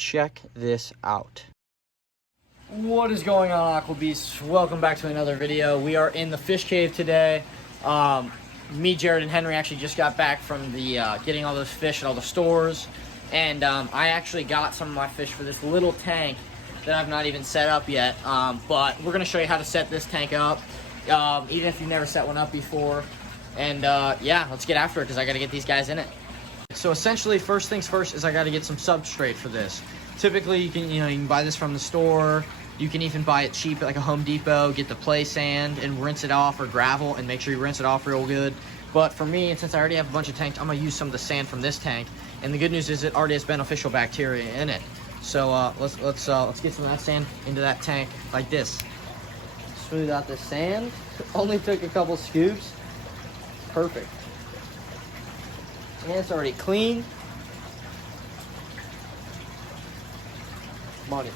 check this out. What is going on, Aqua Beasts? Welcome back to another video. We are in the fish cave today. Me, Jared, and Henry actually just got back from the getting all those fish at all the stores, and I actually got some of my fish for this little tank that I've not even set up yet. But we're gonna show you how to set this tank up, even if you've never set one up before. And yeah, let's get after it because I got to get these guys in it. So essentially, first things first is I got to get some substrate for this. Typically, you can buy this from the store. You can even buy it cheap at like a Home Depot. Get the play sand and rinse it off, or gravel, and make sure you rinse it off real good. But for me, and since I already have a bunch of tanks, I'm gonna use some of the sand from this tank. And the good news is it already has beneficial bacteria in it. So let's get some of that sand into that tank like this. Smooth out the sand. Only took a couple scoops. Perfect. And it's already clean. Money.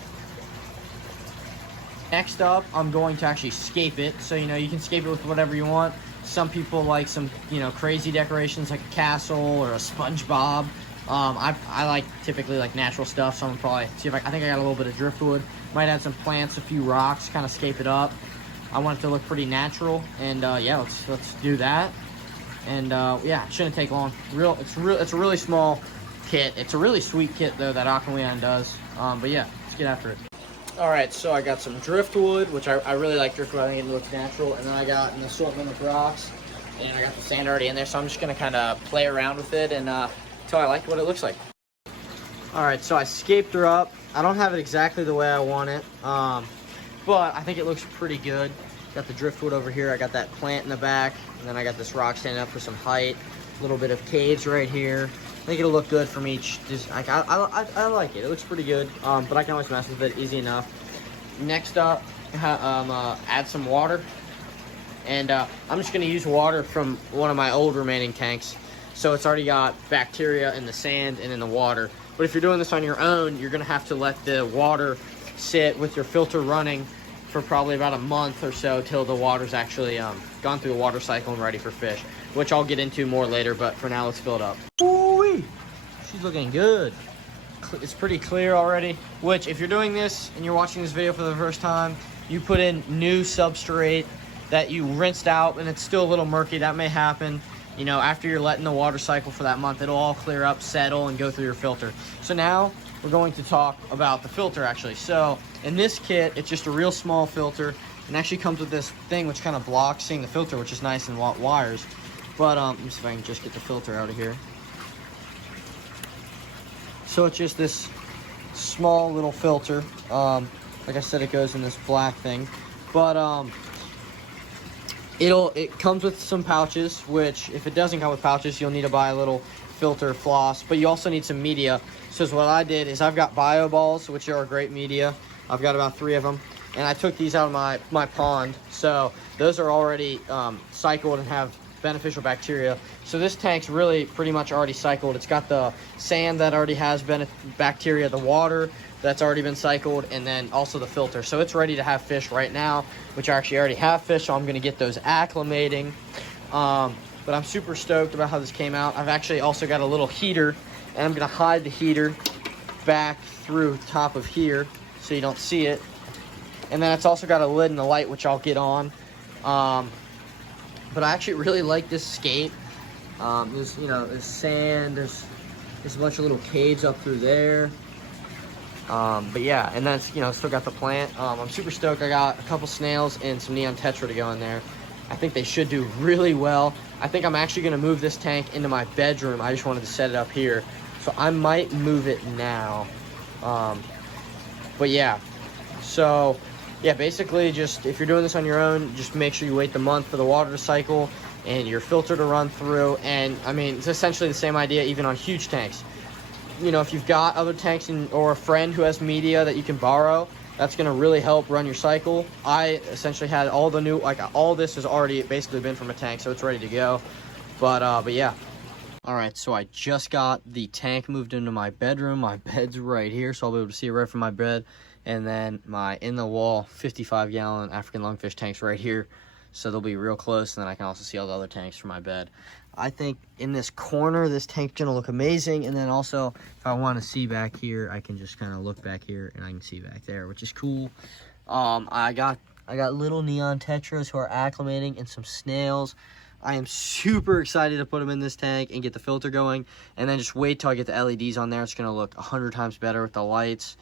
Next up, I'm going to actually scape it. So, you can scape it with whatever you want. Some people like some, crazy decorations like a castle or a SpongeBob. I like typically like natural stuff, so I'm gonna probably see if I think I got a little bit of driftwood. Might add some plants, a few rocks, kind of scape it up. I want it to look pretty natural, and yeah, let's do that. And yeah, it shouldn't take long. It's a really small kit. It's a really sweet kit though that Aquaman does. But yeah, let's get after it. All right, so I got some driftwood, which I really like driftwood. I think it looks natural. And then I got an assortment of rocks, and I got the sand already in there. So I'm just gonna kind of play around with it and until I like what it looks like. All right, so I scaped her up. I don't have it exactly the way I want it, but I think it looks pretty good. Got the driftwood over here. I got that plant in the back, and then I got this rock standing up for some height. A little bit of caves right here. I think it'll look good from each. I like it. It looks pretty good, but I can always mess with it easy enough. Next up, add some water, and I'm just gonna use water from one of my old remaining tanks. So it's already got bacteria in the sand and in the water. But if you're doing this on your own, you're gonna have to let the water sit with your filter running for probably about a month or so till the water's actually gone through the water cycle and ready for fish, which I'll get into more later, but for now let's fill it up. Ooh-wee. She's looking good. It's pretty clear already, which if you're doing this and you're watching this video for the first time, you put in new substrate that you rinsed out and it's still a little murky. That may happen. After you're letting the water cycle for that month, it'll all clear up, settle, and go through your filter. So now we're going to talk about the filter actually. So in this kit, it's just a real small filter, and actually comes with this thing which kind of blocks seeing the filter, which is nice, and wires. But let me see if I can just get the filter out of here. So it's just this small little filter. Like I said, it goes in this black thing, but it comes with some pouches, which if it doesn't come with pouches, you'll need to buy a little filter floss, but you also need some media. So what I did is I've got bio balls, which are great media. I've got about 3 of them, and I took these out of my pond. So those are already cycled and have beneficial bacteria. So this tank's really pretty much already cycled. It's got the sand that already has bacteria, the water that's already been cycled, and then also the filter. So it's ready to have fish right now, which I actually already have fish, so I'm gonna get those acclimating. But I'm super stoked about how this came out. I've actually also got a little heater, and I'm gonna hide the heater back through top of here so you don't see it. And then it's also got a lid and a light, which I'll get on. But I actually really like this scape. There's sand, there's a bunch of little caves up through there. But yeah, and then still got the plant. I'm super stoked. I got a couple snails and some neon tetra to go in there. I think they should do really well. I think I'm actually gonna move this tank into my bedroom. I just wanted to set it up here, so I might move it now. But yeah, so yeah, basically just if you're doing this on your own, just make sure you wait the month for the water to cycle and your filter to run through. And I mean, it's essentially the same idea even on huge tanks. If you've got other tanks or a friend who has media that you can borrow, that's going to really help run your cycle. I essentially had all the new, all this has already basically been from a tank, so it's ready to go. But yeah. All right, so I just got the tank moved into my bedroom. My bed's right here, so I'll be able to see it right from my bed. And then my in-the-wall 55-gallon African lungfish tank's right here. So they'll be real close, and then I can also see all the other tanks from my bed. I think in this corner, this tank's gonna look amazing. And then also, if I want to see back here, I can just kind of look back here and I can see back there, which is cool. I got little neon tetras who are acclimating and some snails. I am super excited to put them in this tank and get the filter going. And then just wait till I get the LEDs on there. It's gonna look 100 times better with the lights.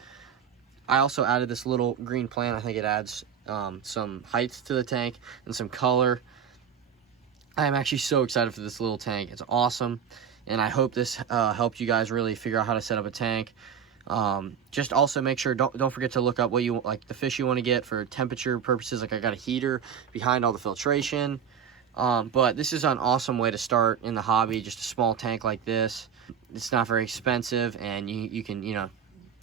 I also added this little green plant. I think it adds some height to the tank and some color. I am actually so excited for this little tank. It's awesome, and I hope this helped you guys really figure out how to set up a tank. Just also make sure, don't forget to look up what you like, the fish you want to get for temperature purposes. Like I got a heater behind all the filtration. But this is an awesome way to start in the hobby, just a small tank like this. It's not very expensive, and you can, you know,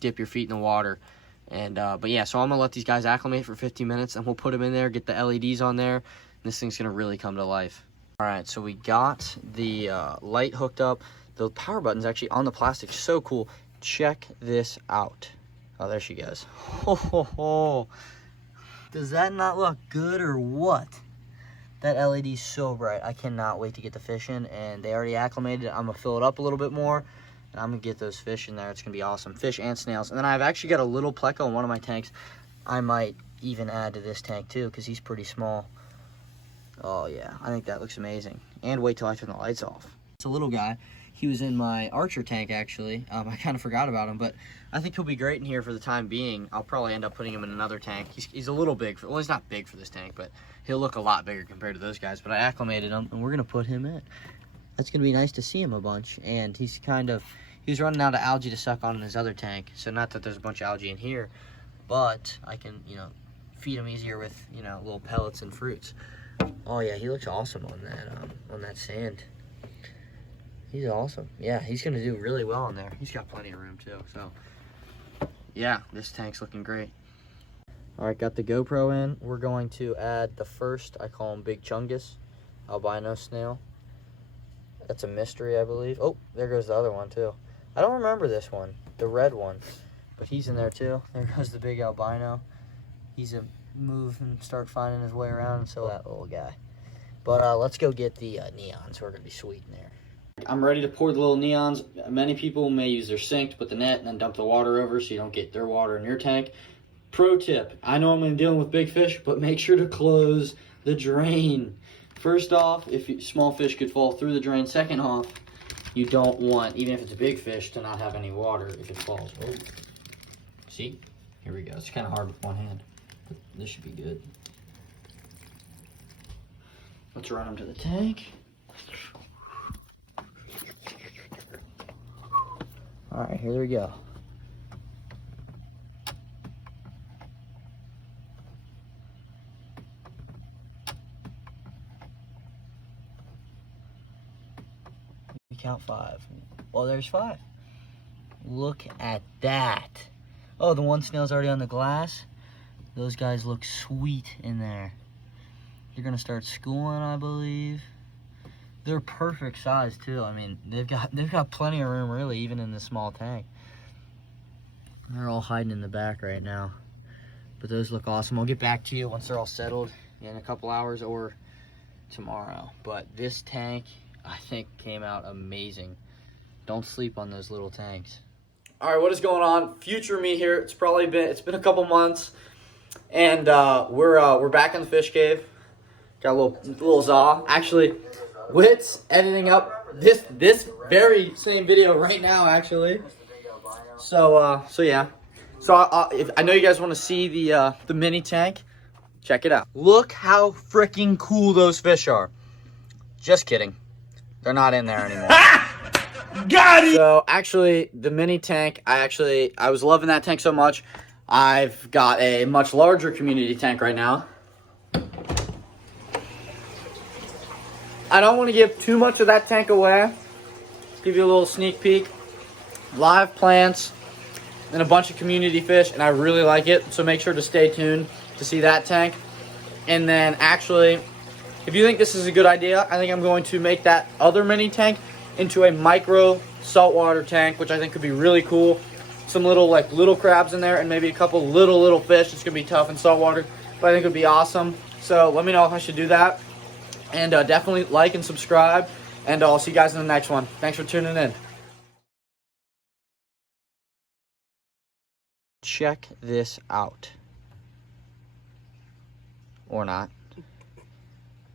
dip your feet in the water. And but yeah, so I'm gonna let these guys acclimate for 15 minutes, and we'll put them in there, get the LEDs on there. This thing's gonna really come to life. All right, so we got the light hooked up. The power button's actually on the plastic. So cool. Check this out. Oh, there she goes. Ho, ho, ho. Does that not look good or what? That LED's so bright. I cannot wait to get the fish in, and they already acclimated. I'm gonna fill it up a little bit more, and I'm gonna get those fish in there. It's gonna be awesome. Fish and snails. And then I've actually got a little pleco in one of my tanks. I might even add to this tank too, because he's pretty small. Oh yeah, I think that looks amazing. And wait till I turn the lights off. It's a little guy. He was in my archer tank actually. I kind of forgot about him, but I think he'll be great in here for the time being. I'll probably end up putting him in another tank. He's a little big. Well, he's not big for this tank, but he'll look a lot bigger compared to those guys. But I acclimated him, and we're gonna put him in. That's gonna be nice to see him a bunch. And he's running out of algae to suck on in his other tank. So not that there's a bunch of algae in here, but I can, you know, feed him easier with, you know, little pellets and fruits. Oh yeah, he looks awesome on that sand. He's awesome. Yeah, he's gonna do really well in there. He's got plenty of room too. So yeah, this tank's looking great. All right, got the GoPro in. We're going to add the first, I call him Big Chungus, albino snail. That's a mystery, I believe. Oh, there goes the other one too. I don't remember this one, the red one, but he's in there too. There goes the big albino. He's a move and start finding his way around, and so that little guy. But let's go get the neons. We're gonna be sweet in there. I'm ready to pour the little neons. Many people may use their sink to put the net and then dump the water over so you don't get their water in your tank. Pro tip, I know I'm dealing with big fish, but make sure to close the drain. First off, small fish could fall through the drain. Second off, you don't want, even if it's a big fish, to not have any water if it falls. Oh. See? Here we go. It's kind of hard with one hand. But this should be good. Let's run them to the tank. All right, here we go. We count 5. Well, there's 5. Look at that. Oh, the one snail's already on the glass. Those guys look sweet in there. They're gonna start schooling, I believe. They're perfect size too. I mean, they've got plenty of room really, even in this small tank. They're all hiding in the back right now. But those look awesome. I'll get back to you once they're all settled in a couple hours or tomorrow. But this tank, I think, came out amazing. Don't sleep on those little tanks. All right, what is going on? Future me here. It's been a couple months, and we're back in the fish cave. Got a little zaw. Actually, Wit's editing up this very same video right now, actually. So yeah. So I know you guys want to see the mini tank. Check it out. Look how freaking cool those fish are. Just kidding. They're not in there anymore. Got it! So actually, the mini tank, I was loving that tank so much. I've got a much larger community tank right now. I don't want to give too much of that tank away. Give you a little sneak peek. Live plants and a bunch of community fish, and I really like it. So make sure to stay tuned to see that tank. And then actually, if you think this is a good idea, I think I'm going to make that other mini tank into a micro saltwater tank, which I think could be really cool. Some little crabs in there, and maybe a couple little fish. It's gonna be tough in saltwater, but I think it would be awesome. So let me know if I should do that. And definitely like and subscribe. And I'll see you guys in the next one. Thanks for tuning in. Check this out. Or not.